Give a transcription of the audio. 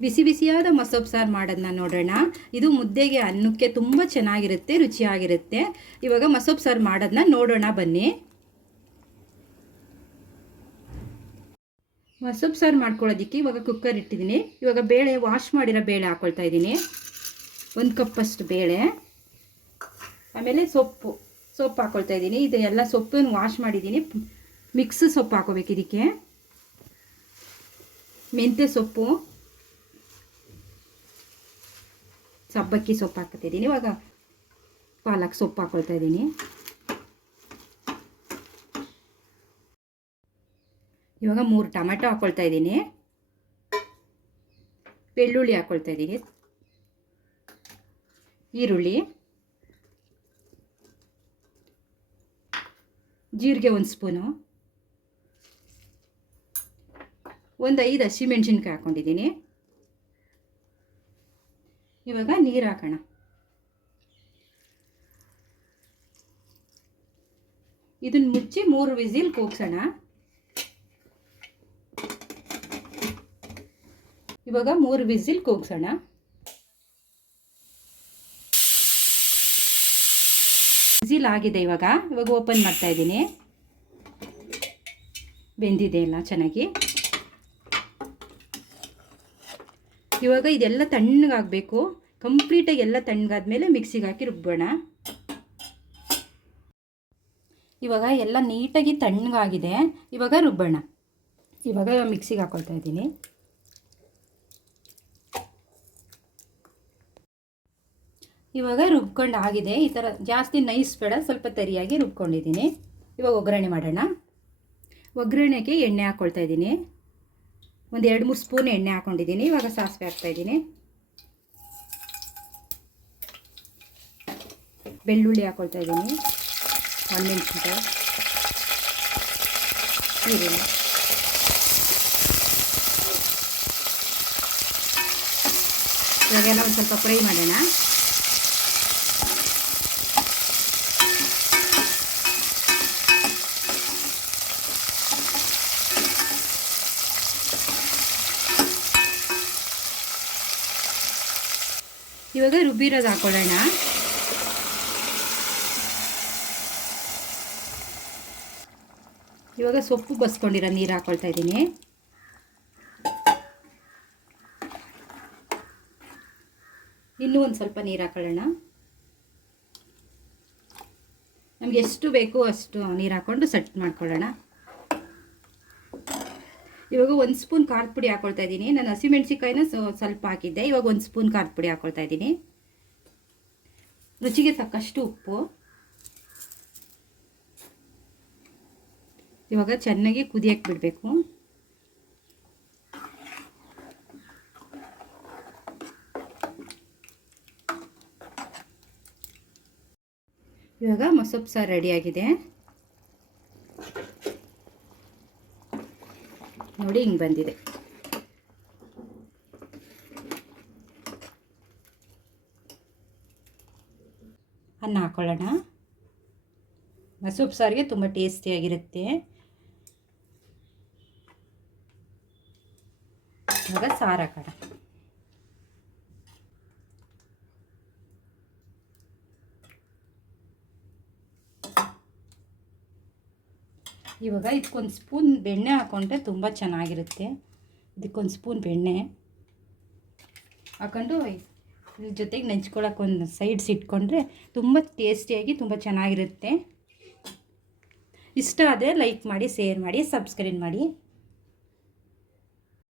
ಬಿಸಿ ಬಿಸಿಯಾದ ಮಸೊಪ್ಪು ಸಾರು ಮಾಡೋದನ್ನ ನೋಡೋಣ. ಇದು ಮುದ್ದೆಗೆ ಅನ್ನಕ್ಕೆ ತುಂಬ ಚೆನ್ನಾಗಿರುತ್ತೆ, ರುಚಿಯಾಗಿರುತ್ತೆ. ಇವಾಗ ಮಸೊಪ್ಪು ಸಾರು ಮಾಡೋದನ್ನ ನೋಡೋಣ ಬನ್ನಿ. ಮಸೊಪ್ಪು ಸಾರು ಮಾಡ್ಕೊಳ್ಳೋದಕ್ಕೆ ಇವಾಗ ಕುಕ್ಕರ್ ಇಟ್ಟಿದ್ದೀನಿ. ಇವಾಗ ಬೇಳೆ ವಾಶ್ ಮಾಡಿರೋ ಬೇಳೆ ಹಾಕ್ಕೊಳ್ತಾ ಇದ್ದೀನಿ. 1 ಕಪ್ಪಷ್ಟು ಬೇಳೆ. ಆಮೇಲೆ ಸೊಪ್ಪು ಹಾಕ್ಕೊಳ್ತಾ ಇದ್ದೀನಿ. ಇದು ಎಲ್ಲ ಸೊಪ್ಪನ್ನು ವಾಶ್ ಮಾಡಿದ್ದೀನಿ. ಮಿಕ್ಸ್ ಸೊಪ್ಪು ಹಾಕೋಬೇಕು ಇದಕ್ಕೆ. ಮೆಂತ್ಯ ಸೊಪ್ಪು, ಸಬ್ಬಕ್ಕಿ ಸೊಪ್ಪು ಹಾಕ್ತಿದ್ದೀನಿ. ಇವಾಗ ಪಾಲಕ್ ಸೊಪ್ಪು ಹಾಕ್ಕೊಳ್ತಾ ಇದ್ದೀನಿ. ಇವಾಗ 3 ಟೊಮೆಟೊ ಹಾಕ್ಕೊಳ್ತಾ ಇದ್ದೀನಿ. ಬೆಳ್ಳುಳ್ಳಿ ಹಾಕ್ಕೊಳ್ತಾ ಇದ್ದೀನಿ. ಈರುಳ್ಳಿ, ಜೀರಿಗೆ 1 ಸ್ಪೂನು, 5 ಹಸಿಮೆಣಸಿನ್ಕಾಯಿ ಹಾಕ್ಕೊಂಡಿದ್ದೀನಿ. ಇವಾಗ ನೀರು ಹಾಕೋಣ. ಇದನ್ನು ಮುಚ್ಚಿ 3 ವಿಸಿಲ್ ಕೂಗ್ಸೋಣ. ಇವಾಗ 3 ವಿಸಿಲ್ ಕೂಗ್ಸೋಣ. ವಿಸಿಲ್ ಆಗಿದೆ. ಇವಾಗ ಓಪನ್ ಮಾಡ್ತಾ ಇದ್ದೀನಿ. ಬೆಂದಿದೆ ಎಲ್ಲ ಚೆನ್ನಾಗಿ. ಇವಾಗ ಇದೆಲ್ಲ ತಣ್ಣಗಾಗಬೇಕು. ಕಂಪ್ಲೀಟಾಗಿ ಎಲ್ಲ ತಣ್ಣಗಾದ್ಮೇಲೆ ಮಿಕ್ಸಿಗೆ ಹಾಕಿ ರುಬ್ಬೋಣ. ಇವಾಗ ಎಲ್ಲ ನೀಟಾಗಿ ತಣ್ಣಗಾಗಿದೆ. ಇವಾಗ ರುಬ್ಬೋಣ. ಇವಾಗ ಮಿಕ್ಸಿಗೆ ಹಾಕ್ಕೊಳ್ತಾ ಇದ್ದೀನಿ. ಇವಾಗ ರುಬ್ಕೊಂಡು ಆಗಿದೆ. ಈ ಥರ ಜಾಸ್ತಿ ನೈಸ್ ಬೇಡ, ಸ್ವಲ್ಪ ತರಿಯಾಗಿ ರುಬ್ಕೊಂಡಿದ್ದೀನಿ. ಇವಾಗ ಒಗ್ಗರಣೆ ಮಾಡೋಣ. ಒಗ್ಗರಣೆಗೆ ಎಣ್ಣೆ ಹಾಕ್ಕೊಳ್ತಾ ಇದ್ದೀನಿ. 2-3 ಸ್ಪೂನ್ ಎಣ್ಣೆ ಹಾಕ್ಕೊಂಡಿದ್ದೀನಿ. ಇವಾಗ ಸಾಸಿವೆ ಹಾಕ್ತಾಯಿದ್ದೀನಿ. ಬೆಳ್ಳುಳ್ಳಿ ಹಾಕ್ಕೊಳ್ತಾ ಇದ್ದೀನಿ. ಒಣಮೆಣಸಿನ್ಕಾಯಿ, ಈರುಳ್ಳಿ, ಇವಾಗೆಲ್ಲ ಒಂದು ಸ್ವಲ್ಪ ಫ್ರೈ ಮಾಡೋಣ. ಇವಾಗ ರುಬ್ಬಿರೋದು ಹಾಕೊಳ್ಳೋಣ. ಇವಾಗ ಸೊಪ್ಪು ಬಸ್ಕೊಂಡಿರೋ ನೀರು ಹಾಕ್ಕೊಳ್ತಾ ಇದ್ದೀನಿ. ಇನ್ನೂ ಒಂದು ಸ್ವಲ್ಪ ನೀರು ಹಾಕೊಳ್ಳೋಣ. ನಮಗೆ ಎಷ್ಟು ಬೇಕು ಅಷ್ಟು ನೀರು ಹಾಕ್ಕೊಂಡು ಸೆಟ್ ಮಾಡ್ಕೊಳ್ಳೋಣ. ಇವಾಗ 1 ಸ್ಪೂನ್ ಖಾರದ ಪುಡಿ ಹಾಕ್ಕೊಳ್ತಾ ಇದ್ದೀನಿ. ನಾನು ಹಸಿಮೆಣಸಿಕಾಯಿನ ಸ್ವಲ್ಪ ಹಾಕಿದ್ದೆ. ಇವಾಗ 1 ಸ್ಪೂನ್ ಖಾರದ ಪುಡಿ ಹಾಕ್ಕೊಳ್ತಾ ಇದ್ದೀನಿ. ರುಚಿಗೆ ತಕ್ಕಷ್ಟು ಉಪ್ಪು. ಇವಾಗ ಚೆನ್ನಾಗಿ ಕುದಿಯಕ್ಕೆ ಬಿಡಬೇಕು. ಇವಾಗ ಮಸೊಪ್ಪು ಸಾರು ರೆಡಿಯಾಗಿದೆ. ನೋಡಿ ಹಿಂಗೆ ಬಂದಿದೆ. ಅನ್ನ ಹಾಕೊಳ್ಳೋಣ. ಮಸೊಪ್ಪು ಸಾರಿಗೆ ತುಂಬ ಟೇಸ್ಟಿಯಾಗಿರುತ್ತೆ. ಇವಾಗ ಸಾರು ಹಾಕೋಣ. ಇವಾಗ ಇದಕ್ಕೊಂದು ಸ್ಪೂನ್ ಬೆಣ್ಣೆ ಹಾಕ್ಕೊಂಡ್ರೆ ತುಂಬ ಚೆನ್ನಾಗಿರುತ್ತೆ. ಇದಕ್ಕೊಂದು ಸ್ಪೂನ್ ಬೆಣ್ಣೆ ಹಾಕ್ಕೊಂಡು ಇದ್ರ ಜೊತೆಗೆ ನೆಂಚ್ಕೊಳ್ಳೋಕೆ ಒಂದು ಸೈಡ್ಸ್ ಇಟ್ಕೊಂಡ್ರೆ ತುಂಬ ಟೇಸ್ಟಿಯಾಗಿ ತುಂಬ ಚೆನ್ನಾಗಿರುತ್ತೆ. ಇಷ್ಟ ಆದರೆ ಲೈಕ್ ಮಾಡಿ, ಶೇರ್ ಮಾಡಿ, ಸಬ್ಸ್ಕ್ರೈಬ್ ಮಾಡಿ.